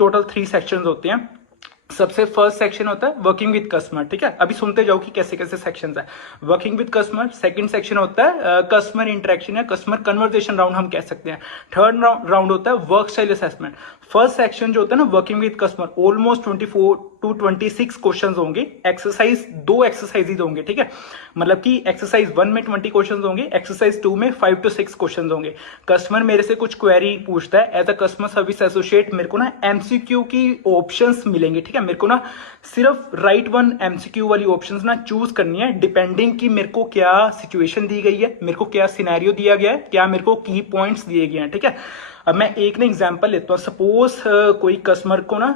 Total 3 sections होते हैं। सबसे फर्स्ट सेक्शन होता है वर्किंग विद कस्टमर, ठीक है। अभी सुनते जाओ कि कैसे कैसे सेक्शंस है। Working with customer, second section होता है कस्टमर इंटरेक्शन या कस्टमर कन्वर्सेशन राउंड हम कह सकते हैं। थर्ड राउंड होता है work style assessment. First section जो होता है ना working with customer, almost 24 to 26 questions होंगे। एक्सरसाइज 2 एक्सरसाइजेज होंगे, ठीक है। मतलब कि एक्सरसाइज 1 में 20 क्वेश्चंस होंगे, एक्सरसाइज 2 में 5 to 6 क्वेश्चंस होंगे। कस्टमर मेरे से कुछ क्वेरी पूछता है, as a customer service associate मेरे को ना एमसीक्यू की ऑप्शंस मिलेंगे, ठीक है। मेरे को ना सिर्फ राइट वन एमसीक्यू वाली ऑप्शंस ना चूज करनी है, डिपेंडिंग कि मेरे को क्या सिचुएशन दी गई है, मेरे को क्या सिनेरियो दिया गया है, क्या मेरे को की पॉइंट्स दिए गए हैं, ठीक है। अब मैं एक ना एग्जांपल लेता हूँ। सपोज कोई कस्टमर को ना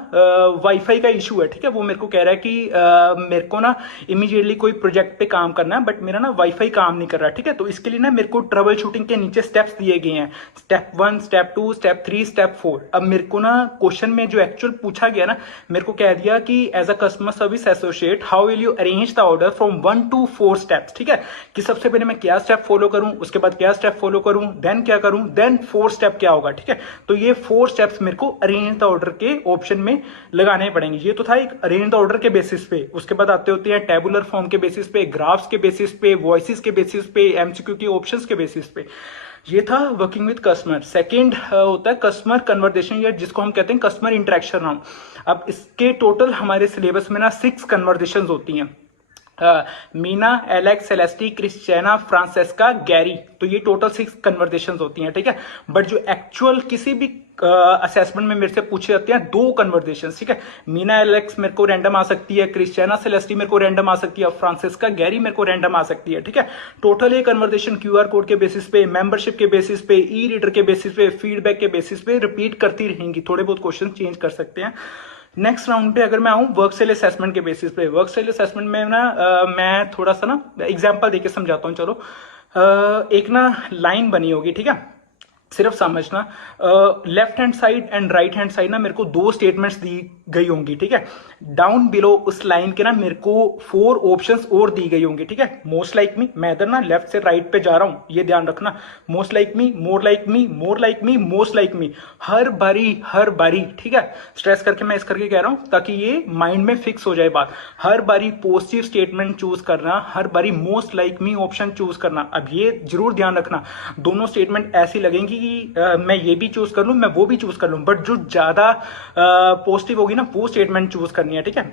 वाईफाई का इशू है, ठीक है। वो मेरे को कह रहा है कि मेरे को ना इमीडिएटली कोई प्रोजेक्ट पे काम करना है, बट मेरा ना वाईफाई काम नहीं कर रहा, ठीक है। तो इसके लिए ना मेरे को ट्रबल शूटिंग के नीचे स्टेप्स दिए गए हैं, स्टेप 1, स्टेप 2, स्टेप 3, स्टेप 4। अब मेरे को ना क्वेश्चन में जो एक्चुअल पूछा गया ना, मेरे को कह दिया कि as a customer service associate how will you arrange the order from 1 to 4 steps, ठीक है। कि सबसे पहले मैं क्या स्टेप फॉलो करूं, उसके बाद क्या स्टेप फॉलो करूं, देन क्या करूं, देन 4 स्टेप क्या होगा, ठीक है। तो ये 4 स्टेप्स मेरे को अरेंज द ऑर्डर के ऑप्शन में लगाने पड़ेंगे। ये तो था एक अरेंज द ऑर्डर के बेसिस पे। उसके बाद आते होते हैं टेबुलर फॉर्म के बेसिस पे, ग्राफ्स के बेसिस पे, वॉइसेस के बेसिस पे, एमसीक्यू के ऑप्शंस के बेसिस पे। ये था वर्किंग विद कस्टमर। सेकंड होता है कस्टमर कन्वर्सेशन, या जिसको हम कहते हैं कस्टमर इंटरेक्शन राउंड। अब इसके टोटल हमारे सिलेबस में ना 6 कन्वर्सेशन होती हैं। Meena, Alex, Celeste, Christiana, Francesca, Gary. तो ये टोटल 6 कन्वर्सेशंस होती हैं, ठीक है। बट जो एक्चुअल किसी भी असेसमेंट में मेरे से पूछे जाते हैं 2 कन्वर्सेशंस, ठीक है। मीना, एलेक्स मेरे को रैंडम आ सकती है, क्रिस्टियाना, सेलेस्टी मेरे को रैंडम आ सकती है, फ्रांसेस्का, गैरी मेरे को रैंडम आ सकती है, ठीक है। टोटल ये कन्वर्सेशन क्यूआर कोड के बेसिस पे, मेंबरशिप के बेसिस पे, ई रीडर के बेसिस पे, फीडबैक के बेसिस पे रिपीट करती रहेंगी। थोड़े बहुत क्वेश्चन चेंज कर सकते हैं। नेक्स्ट राउंड पे अगर मैं आऊं वर्क स्टाइल असेसमेंट के बेसिस पे, वर्क स्टाइल असेसमेंट में ना मैं थोड़ा सा ना एग्जांपल देके समझाता हूं। चलो एक ना लाइन बनी होगी, ठीक है। सिर्फ समझना, left hand side and right hand side ना मेरे को 2 स्टेटमेंट्स दी गई होंगी, ठीक है। डाउन बिलो उस लाइन के ना मेरे को 4 ऑप्शंस और दी गई होंगी, ठीक है। मोस्ट लाइक मी, मैं इधर ना लेफ्ट से राइट पे जा रहा हूं, ये ध्यान रखना। Most like me, more like me, more like me, most like me, हर बारी, ठीक है। स्ट्रेस करके मैं इस करके कह रहा हूं ताकि ये माइंड में फिक्स हो जाए बात। हर बारी पॉजिटिव स्टेटमेंट चूज करना, हर बारी मोस्ट लाइक मी ऑप्शन चूज करना। अब ये जरूर ध्यान रखना, दोनों स्टेटमेंट ऐसी लगेंगी कि मैं ये भी चूज कर लूं, मैं वो भी चूज कर लूं, बट जो ज्यादा पॉजिटिव होगी ना वो स्टेटमेंट चूज करनी है, ठीक है।